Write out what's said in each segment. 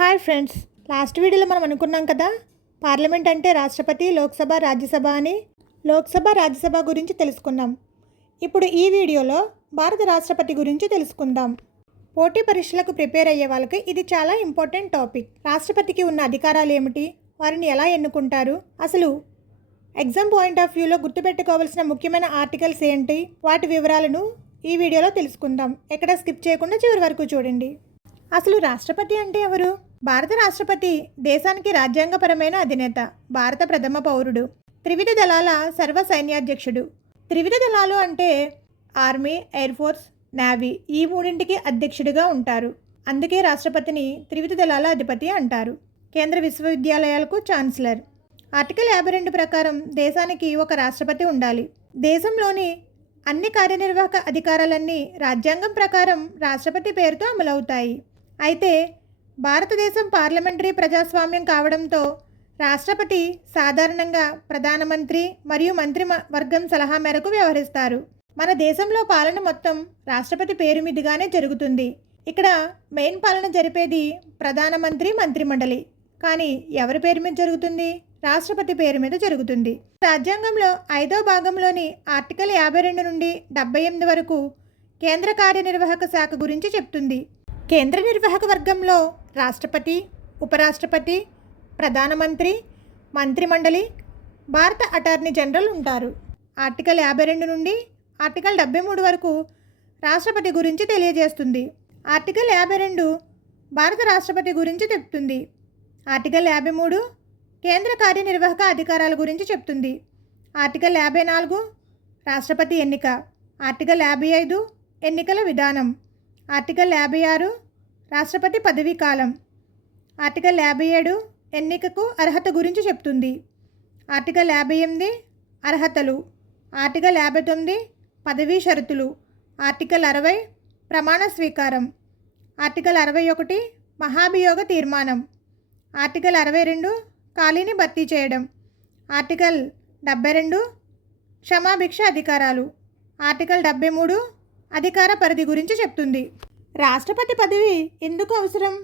Hi friends, last వీడియోలో మనం అనుకున్నాం కదా, పార్లమెంట్ అంటే రాష్ట్రపతి, లోక్సభ, రాజ్యసభ అని. లోక్సభ, రాజ్యసభ గురించి తెలుసుకున్నాం. ఇప్పుడు ఈ వీడియోలో భారత రాష్ట్రపతి గురించి తెలుసుకుందాం. పోటీ పరీక్షలకు ప్రిపేర్ అయ్యే వాళ్ళకి ఇది చాలా ఇంపార్టెంట్ టాపిక్. రాష్ట్రపతికి ఉన్న అధికారాలు ఏమిటి, వారిని ఎలా ఎన్నుకుంటారు, అసలు ఎగ్జామ్ పాయింట్ ఆఫ్ వ్యూలో గుర్తుపెట్టుకోవాల్సిన ముఖ్యమైన ఆర్టికల్స్ ఏంటి, వాటి వివరాలను ఈ వీడియోలో తెలుసుకుందాం. ఎక్కడ స్కిప్ చేయకుండా చివరి వరకు చూడండి. అసలు రాష్ట్రపతి అంటే ఎవరు? భారత రాష్ట్రపతి దేశానికి రాజ్యాంగపరమైన అధినేత, భారత ప్రథమ పౌరుడు, త్రివిధ దళాల సర్వ సైన్యాధ్యక్షుడు. త్రివిధ దళాలు అంటే ఆర్మీ, ఎయిర్ ఫోర్స్, నేవీ, ఈ మూడింటికి అధ్యక్షుడిగా ఉంటారు. అందుకే రాష్ట్రపతిని త్రివిధ దళాల అధిపతి అంటారు. కేంద్ర విశ్వవిద్యాలయాలకు ఛాన్సలర్. ఆర్టికల్ 52 ప్రకారం దేశానికి ఒక రాష్ట్రపతి ఉండాలి. దేశంలోని అన్ని కార్యనిర్వాహక అధికారాలన్నీ రాజ్యాంగం ప్రకారం రాష్ట్రపతి పేరుతో అమలవుతాయి. అయితే భారతదేశం పార్లమెంటరీ ప్రజాస్వామ్యం కావడంతో రాష్ట్రపతి సాధారణంగా ప్రధానమంత్రి మరియు మంత్రివర్గం సలహా మేరకు వ్యవహరిస్తారు. మన దేశంలో పాలన మొత్తం రాష్ట్రపతి పేరు మీదుగానే జరుగుతుంది. ఇక్కడ మెయిన్ పాలన జరిపేది ప్రధానమంత్రి, మంత్రిమండలి. కానీ ఎవరి పేరు మీద జరుగుతుంది? రాష్ట్రపతి పేరు మీద జరుగుతుంది. రాజ్యాంగంలో 5వ భాగంలోని ఆర్టికల్ 52 నుండి 78 వరకు కేంద్ర కార్యనిర్వాహక శాఖ గురించి చెప్తుంది. కేంద్ర నిర్వాహక వర్గంలో రాష్ట్రపతి, ఉపరాష్ట్రపతి, ప్రధానమంత్రి, మంత్రిమండలి, భారత అటార్నీ జనరల్ ఉంటారు. ఆర్టికల్ 52 నుండి ఆర్టికల్ 73 వరకు రాష్ట్రపతి గురించి తెలియజేస్తుంది. ఆర్టికల్ 52 భారత రాష్ట్రపతి గురించి చెప్తుంది. ఆర్టికల్ 53 కేంద్ర కార్యనిర్వాహక అధికారాల గురించి చెప్తుంది. ఆర్టికల్ 54 రాష్ట్రపతి ఎన్నిక. ఆర్టికల్ 55 ఎన్నికల విధానం. ఆర్టికల్ 56 రాష్ట్రపతి పదవీ కాలం. ఆర్టికల్ 57 ఎన్నికకు అర్హత గురించి చెప్తుంది. ఆర్టికల్ 58 అర్హతలు. ఆర్టికల్ 59 పదవీ షరతులు. ఆర్టికల్ 60 ప్రమాణ స్వీకారం. ఆర్టికల్ 61 మహాభియోగ తీర్మానం. ఆర్టికల్ 62 ఖాళీని భర్తీ చేయడం. ఆర్టికల్ 72 క్షమాభిక్ష అధికారాలు. ఆర్టికల్ 73 అధికార పరిధి గురించి చెప్తుంది. రాష్ట్రపతి పదవి ఎందుకు అవసరం?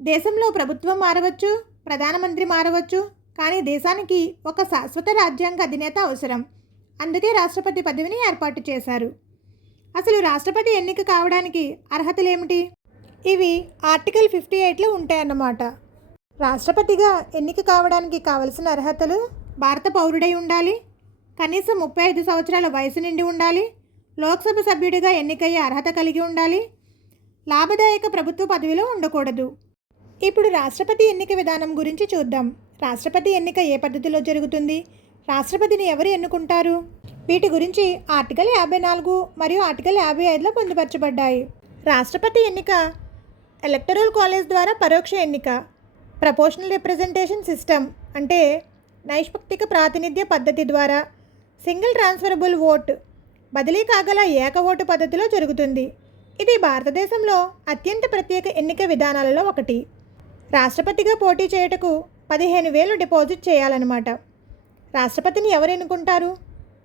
దేశంలో ప్రభుత్వం మారవచ్చు, ప్రధానమంత్రి మారవచ్చు, కానీ దేశానికి ఒక శాశ్వత రాజ్యాంగ అధినేత అవసరం. అందుకే రాష్ట్రపతి పదవిని ఏర్పాటు చేశారు. అసలు రాష్ట్రపతి ఎన్నిక కావడానికి అర్హతలు ఏమిటి? ఇవి ఆర్టికల్ 58లో ఉంటాయన్నమాట. రాష్ట్రపతిగా ఎన్నిక కావడానికి కావలసిన అర్హతలు: భారత పౌరుడై ఉండాలి, కనీసం 35 సంవత్సరాల వయసు నిండి ఉండాలి, లోక్సభ సభ్యుడిగా ఎన్నికయ్యే అర్హత కలిగి ఉండాలి, లాభదాయక ప్రభుత్వ పదవిలో ఉండకూడదు. ఇప్పుడు రాష్ట్రపతి ఎన్నిక విధానం గురించి చూద్దాం. రాష్ట్రపతి ఎన్నిక ఏ పద్ధతిలో జరుగుతుంది? రాష్ట్రపతిని ఎవరు ఎన్నుకుంటారు? వీటి గురించి ఆర్టికల్ 54 మరియు ఆర్టికల్ 55లో పొందుపరచబడ్డాయి. రాష్ట్రపతి ఎన్నిక ఎలక్టరల్ కాలేజ్ ద్వారా పరోక్ష ఎన్నిక. ప్రపోర్షనల్ రిప్రజెంటేషన్ సిస్టమ్ అంటే నైష్పత్తిక ప్రాతినిధ్య పద్ధతి ద్వారా సింగిల్ ట్రాన్స్ఫరబుల్ ఓట్, బదిలీ కాగల ఏక ఓటు పద్ధతిలో జరుగుతుంది. ఇది భారతదేశంలో అత్యంత ప్రత్యేక ఎన్నిక విధానాలలో ఒకటి. రాష్ట్రపతిగా పోటీ చేయుటకు 15,000 డిపాజిట్ చేయాలన్నమాట. రాష్ట్రపతిని ఎవరు ఎన్నుకుంటారు?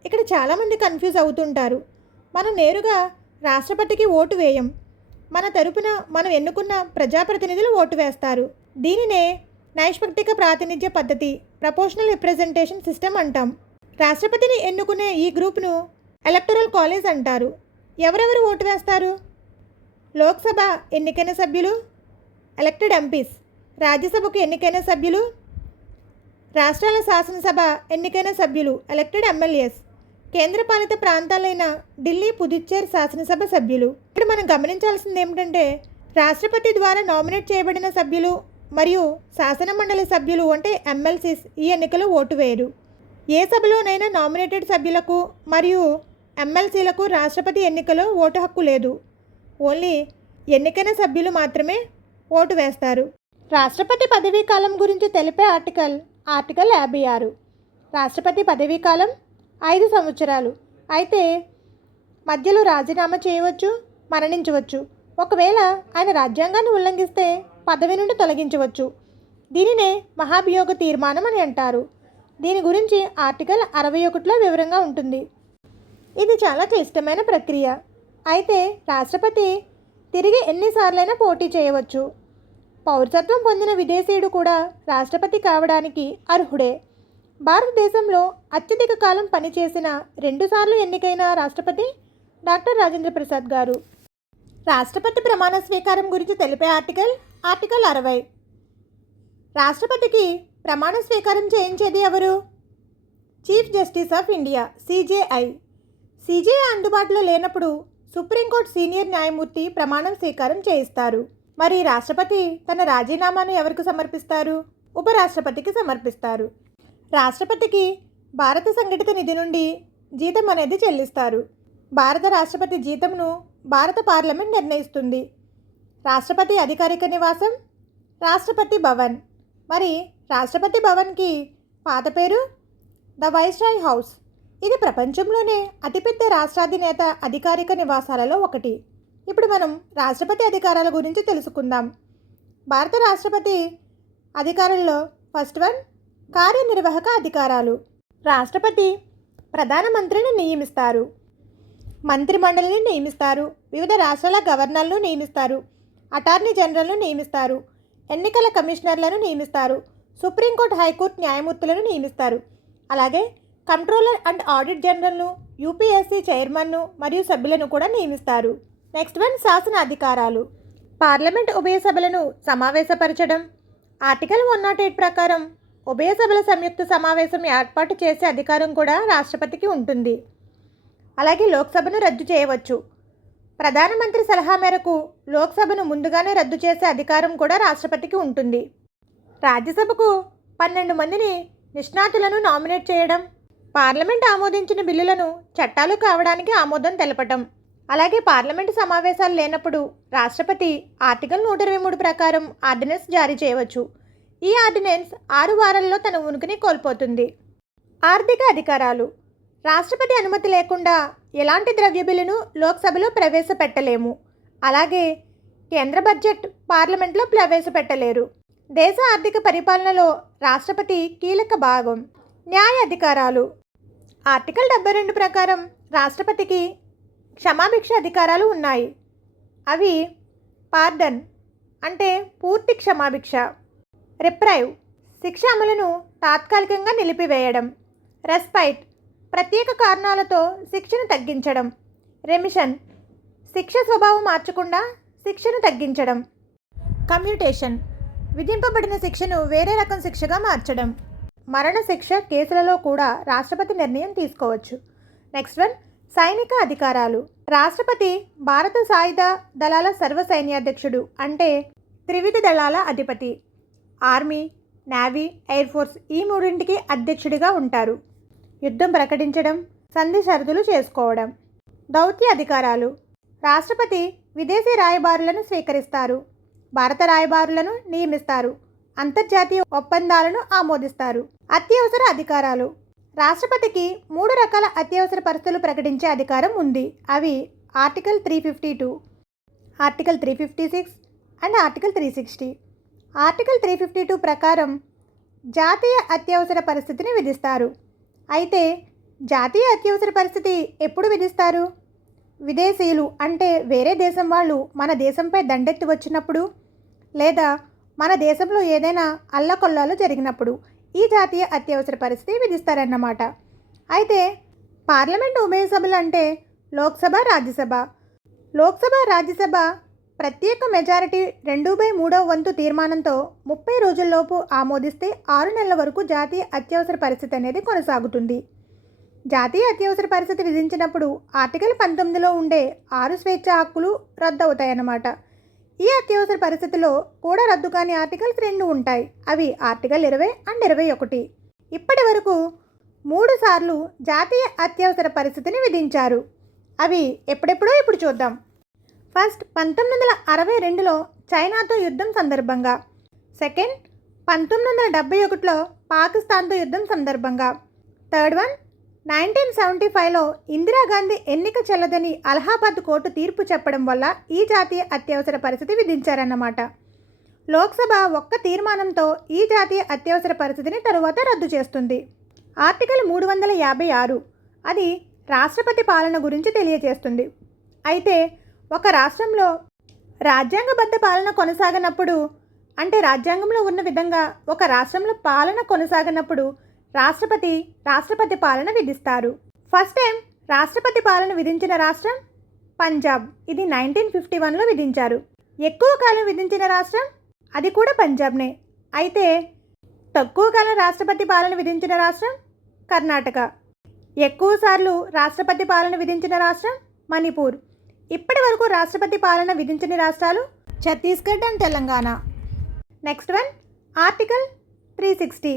ఇక్కడ చాలామంది కన్ఫ్యూజ్ అవుతుంటారు. మనం నేరుగా రాష్ట్రపతికి ఓటు వేయం. మన తరపున మనం ఎన్నుకున్న ప్రజాప్రతినిధులు ఓటు వేస్తారు. దీనినే నైష్పత్తిక ప్రాతినిధ్య పద్ధతి, ప్రపోర్షనల్ రిప్రజెంటేషన్ సిస్టమ్ అంటాం. రాష్ట్రపతిని ఎన్నుకునే ఈ గ్రూప్ను ఎలక్టరల్ కాలేజ్ అంటారు. ఎవరెవరు ఓటు వేస్తారు? లోక్సభ ఎన్నికైన సభ్యులు, ఎలక్టెడ్ ఎంపీస్, రాజ్యసభకు ఎన్నికైన సభ్యులు, రాష్ట్రాల శాసనసభ ఎన్నికైన సభ్యులు, ఎలక్టెడ్ ఎమ్మెల్యేస్, కేంద్రపాలిత ప్రాంతాలైన ఢిల్లీ, పుదుచ్చేరి శాసనసభ సభ్యులు. ఇక్కడ మనం గమనించాల్సింది ఏమిటంటే, రాష్ట్రపతి ద్వారా నామినేట్ చేయబడిన సభ్యులు మరియు శాసన మండలి సభ్యులు అంటే ఎమ్మెల్సీస్ ఈ ఎన్నికలో ఓటు వేయరు. ఏ సభలోనైనా నామినేటెడ్ సభ్యులకు మరియు ఎమ్మెల్సీలకు రాష్ట్రపతి ఎన్నికలో ఓటు హక్కు లేదు. ఓన్లీ ఎన్నికైన సభ్యులు మాత్రమే ఓటు వేస్తారు. రాష్ట్రపతి పదవీ కాలం గురించి తెలిపే ఆర్టికల్ 56. రాష్ట్రపతి పదవీ కాలం 5 సంవత్సరాలు. అయితే మధ్యలో రాజీనామా చేయవచ్చు, మరణించవచ్చు. ఒకవేళ ఆయన రాజ్యాంగాన్ని ఉల్లంఘిస్తే పదవి నుండి తొలగించవచ్చు. దీనినే మహాభియోగ తీర్మానం అని అంటారు. దీని గురించి ఆర్టికల్ 61లో వివరంగా ఉంటుంది. ఇది చాలా క్లిష్టమైన ప్రక్రియ. అయితే రాష్ట్రపతి తిరిగి ఎన్నిసార్లైనా పోటీ చేయవచ్చు. పౌరసత్వం పొందిన విదేశీయుడు కూడా రాష్ట్రపతి కావడానికి అర్హుడే. భారతదేశంలో అత్యధిక కాలం పనిచేసిన 2 సార్లు ఎన్నికైన రాష్ట్రపతి డాక్టర్ రాజేంద్ర ప్రసాద్ గారు. రాష్ట్రపతి ప్రమాణ స్వీకారం గురించి తెలిపే ఆర్టికల్ 60. రాష్ట్రపతికి ప్రమాణ స్వీకారం చేయించేది ఎవరు? Chief justice of India CJI. CJI అందుబాటులో లేనప్పుడు సుప్రీంకోర్టు సీనియర్ న్యాయమూర్తి ప్రమాణం స్వీకారం చేయిస్తారు. మరి రాష్ట్రపతి తన రాజీనామాను ఎవరికి సమర్పిస్తారు? ఉపరాష్ట్రపతికి సమర్పిస్తారు. రాష్ట్రపతికి భారత సంఘటిత నిధి నుండి జీతం అనేది చెల్లిస్తారు. భారత రాష్ట్రపతి జీతంను భారత పార్లమెంట్ నిర్ణయిస్తుంది. రాష్ట్రపతి అధికారిక నివాసం రాష్ట్రపతి భవన్. మరి రాష్ట్రపతి భవన్కి పాత పేరు ద వైస్రాయ్ హౌస్. ఇది ప్రపంచంలోనే అతిపెద్ద రాష్ట్రాధినేత అధికారిక నివాసాలలో ఒకటి. ఇప్పుడు మనం రాష్ట్రపతి అధికారాల గురించి తెలుసుకుందాం. భారత రాష్ట్రపతి అధికారుల్లో ఫస్ట్ వన్ కార్యనిర్వాహక అధికారాలు. రాష్ట్రపతి ప్రధానమంత్రిని నియమిస్తారు, మంత్రిమండలిని నియమిస్తారు, వివిధ రాష్ట్రాల గవర్నర్లను నియమిస్తారు, అటార్నీ జనరల్ను నియమిస్తారు, ఎన్నికల కమిషనర్లను నియమిస్తారు, సుప్రీంకోర్టు హైకోర్టు న్యాయమూర్తులను నియమిస్తారు. అలాగే కంట్రోలర్ అండ్ ఆడిట్ జనరల్ను, UPSC చైర్మన్ను మరియు సభ్యులను కూడా నియమిస్తారు. నెక్స్ట్ వన్ శాసన అధికారాలు. పార్లమెంట్ ఉభయ సభలను సమావేశపరచడం. ఆర్టికల్ 108 ప్రకారం ఉభయ సభల సంయుక్త సమావేశం ఏర్పాటు చేసే అధికారం కూడా రాష్ట్రపతికి ఉంటుంది. అలాగే లోక్సభను రద్దు చేయవచ్చు. ప్రధానమంత్రి సలహా మేరకు లోక్సభను ముందుగానే రద్దు చేసే అధికారం కూడా రాష్ట్రపతికి ఉంటుంది. రాజ్యసభకు 12 మందిని నిష్ణాతులను నామినేట్ చేయడం. పార్లమెంట్ ఆమోదించిన బిల్లులను చట్టాలు కావడానికి ఆమోదం తెలపటం. అలాగే పార్లమెంటు సమావేశాలు లేనప్పుడు రాష్ట్రపతి ఆర్టికల్ 123 ప్రకారం ఆర్డినెన్స్ జారీ చేయవచ్చు. ఈ ఆర్డినెన్స్ 6 వారాల్లో తన ఉనికిని కోల్పోతుంది. ఆర్థిక అధికారాలు. రాష్ట్రపతి అనుమతి లేకుండా ఎలాంటి ద్రవ్య బిల్లును లోక్సభలో ప్రవేశపెట్టలేము. అలాగే కేంద్ర బడ్జెట్ పార్లమెంట్లో ప్రవేశపెట్టలేరు. దేశ ఆర్థిక పరిపాలనలో రాష్ట్రపతి కీలక భాగం. న్యాయ అధికారాలు. ఆర్టికల్ 72 ప్రకారం రాష్ట్రపతికి క్షమాభిక్ష అధికారాలు ఉన్నాయి. అవి పార్డన్ అంటే పూర్తి క్షమాభిక్ష, రిప్రైవ్ శిక్ష అమలును తాత్కాలికంగా నిలిపివేయడం, రెస్పైట్ ప్రత్యేక కారణాలతో శిక్షను తగ్గించడం, రెమిషన్ శిక్ష స్వభావం మార్చకుండా శిక్షను తగ్గించడం, కమ్యూటేషన్ విధింపబడిన శిక్షను వేరే రకం శిక్షగా మార్చడం. మరణశిక్ష కేసులలో కూడా రాష్ట్రపతి నిర్ణయం తీసుకోవచ్చు. నెక్స్ట్ వన్ సైనిక అధికారాలు. రాష్ట్రపతి భారత సాయుధ దళాల సర్వ సైన్యాధ్యక్షుడు అంటే త్రివిధ దళాల అధిపతి. ఆర్మీ, నేవీ, ఎయిర్ ఫోర్స్ ఈ మూడింటికి అధ్యక్షుడిగా ఉంటారు. యుద్ధం ప్రకటించడం, సంధి షరతులు చేసుకోవడం. దౌత్య అధికారాలు. రాష్ట్రపతి విదేశీ రాయబారులను స్వీకరిస్తారు, భారత రాయబారులను నియమిస్తారు, అంతర్జాతీయ ఒప్పందాలను ఆమోదిస్తారు. అత్యవసర అధికారాలు. రాష్ట్రపతికి 3 రకాల అత్యవసర పరిస్థితులు ప్రకటించే అధికారం ఉంది. అవి article 352, article 356 and article 360. Article 352 ప్రకారం జాతీయ అత్యవసర పరిస్థితిని విధిస్తారు. అయితే జాతీయ అత్యవసర పరిస్థితి ఎప్పుడు విధిస్తారు? విదేశీయులు అంటే వేరే దేశం వాళ్ళు మన దేశంపై దండెత్తి వచ్చినప్పుడు, లేదా మన దేశంలో ఏదైనా అల్లకొల్లాలు జరిగినప్పుడు ఈ జాతీయ అత్యవసర పరిస్థితి విధిస్తారన్నమాట. అయితే పార్లమెంటు ఉభయ సభలు అంటే లోక్సభ, రాజ్యసభ. లోక్సభ, రాజ్యసభ ప్రత్యేక మెజారిటీ 2/3 వంతు తీర్మానంతో 30 రోజుల్లోపు ఆమోదిస్తే 6 నెలల వరకు జాతీయ అత్యవసర పరిస్థితి అనేది కొనసాగుతుంది. జాతీయ అత్యవసర పరిస్థితి విధించినప్పుడు ఆర్టికల్ 19లో ఉండే 6 స్వేచ్ఛ హక్కులు రద్దు అవుతాయన్నమాట. ఈ అత్యవసర పరిస్థితిలో కూడా రద్దు కాని ఆర్టికల్స్ 2 ఉంటాయి. అవి ఆర్టికల్ 20 అండ్ 21. ఇప్పటి వరకు 3 సార్లు జాతీయ అత్యవసర పరిస్థితిని విధించారు. అవి ఎప్పుడెప్పుడో ఇప్పుడు చూద్దాం. ఫస్ట్ 1962లో చైనాతో యుద్ధం సందర్భంగా, సెకండ్ 1971లో పాకిస్తాన్తో యుద్ధం సందర్భంగా, థర్డ్ వన్ 1975లో ఇందిరాగాంధీ ఎన్నిక చెల్లదని అలహాబాద్ కోర్టు తీర్పు చెప్పడం వల్ల ఈ జాతీయ అత్యవసర పరిస్థితి విధించారన్నమాట. లోక్సభ ఒక్క తీర్మానంతో ఈ జాతీయ అత్యవసర పరిస్థితిని తరువాత రద్దు చేస్తుంది. ఆర్టికల్ 356 అది రాష్ట్రపతి పాలన గురించి తెలియజేస్తుంది. అయితే ఒక రాష్ట్రంలో రాజ్యాంగబద్ధ పాలన కొనసాగనప్పుడు అంటే రాజ్యాంగంలో ఉన్న విధంగా ఒక రాష్ట్రంలో పాలన కొనసాగినప్పుడు రాష్ట్రపతి పాలన విధిస్తారు. ఫస్ట్ టైం రాష్ట్రపతి పాలన విధించిన రాష్ట్రం పంజాబ్. ఇది 1951లో విధించారు. ఎక్కువ కాలం విధించిన రాష్ట్రం అది కూడా పంజాబ్నే. అయితే తక్కువ కాలం రాష్ట్రపతి పాలన విధించిన రాష్ట్రం కర్ణాటక. ఎక్కువ సార్లు రాష్ట్రపతి పాలన విధించిన రాష్ట్రం మణిపూర్. ఇప్పటి వరకు రాష్ట్రపతి పాలన విధించని రాష్ట్రాలు Chhattisgarh and Telangana. Next one article 360.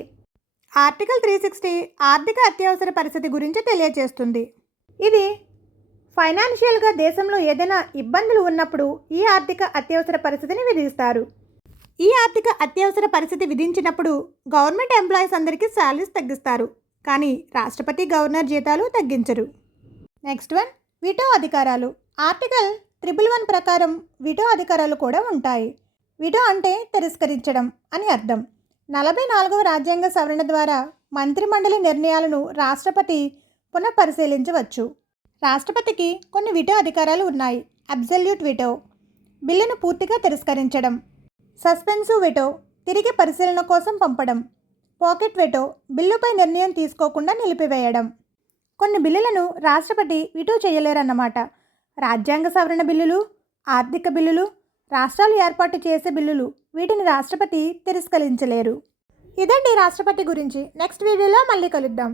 Article 360 ఆర్థిక అత్యవసర పరిస్థితి గురించి తెలియజేస్తుంది. ఇది ఫైనాన్షియల్గా దేశంలో ఏదైనా ఇబ్బందులు ఉన్నప్పుడు ఈ ఆర్థిక అత్యవసర పరిస్థితిని విధిస్తారు. ఈ ఆర్థిక అత్యవసర పరిస్థితి విధించినప్పుడు గవర్నమెంట్ ఎంప్లాయీస్ అందరికీ శాలరీస్ తగ్గిస్తారు, కానీ రాష్ట్రపతి గవర్నర్ జీతాలు తగ్గించరు. నెక్స్ట్ వన్ వీటో అధికారాలు. ఆర్టికల్ 111 ప్రకారం వీటో అధికారాలు కూడా ఉంటాయి. వీటో అంటే తిరస్కరించడం అని అర్థం. 44వ రాజ్యాంగ సవరణ ద్వారా మంత్రిమండలి నిర్ణయాలను రాష్ట్రపతి పునఃపరిశీలించవచ్చు. రాష్ట్రపతికి కొన్ని వీటో అధికారాలు ఉన్నాయి. అబ్సల్యూట్ వీటో, బిల్లును పూర్తిగా తిరస్కరించడం. సస్పెన్సివ్ వీటో, తిరిగి పరిశీలన కోసం పంపడం. పాకెట్ వీటో, బిల్లుపై నిర్ణయం తీసుకోకుండా నిలిపివేయడం. కొన్ని బిల్లులను రాష్ట్రపతి వీటో చేయలేరన్నమాట. రాజ్యాంగ సవరణ బిల్లులు, ఆర్థిక బిల్లులు, రాష్ట్రాలు ఏర్పాటు చేసే బిల్లులు, వీటిని రాష్ట్రపతి తిరస్కరించలేరు. ఇదండి రాష్ట్రపతి గురించి. నెక్స్ట్ వీడియోలో మళ్ళీ కలుద్దాం.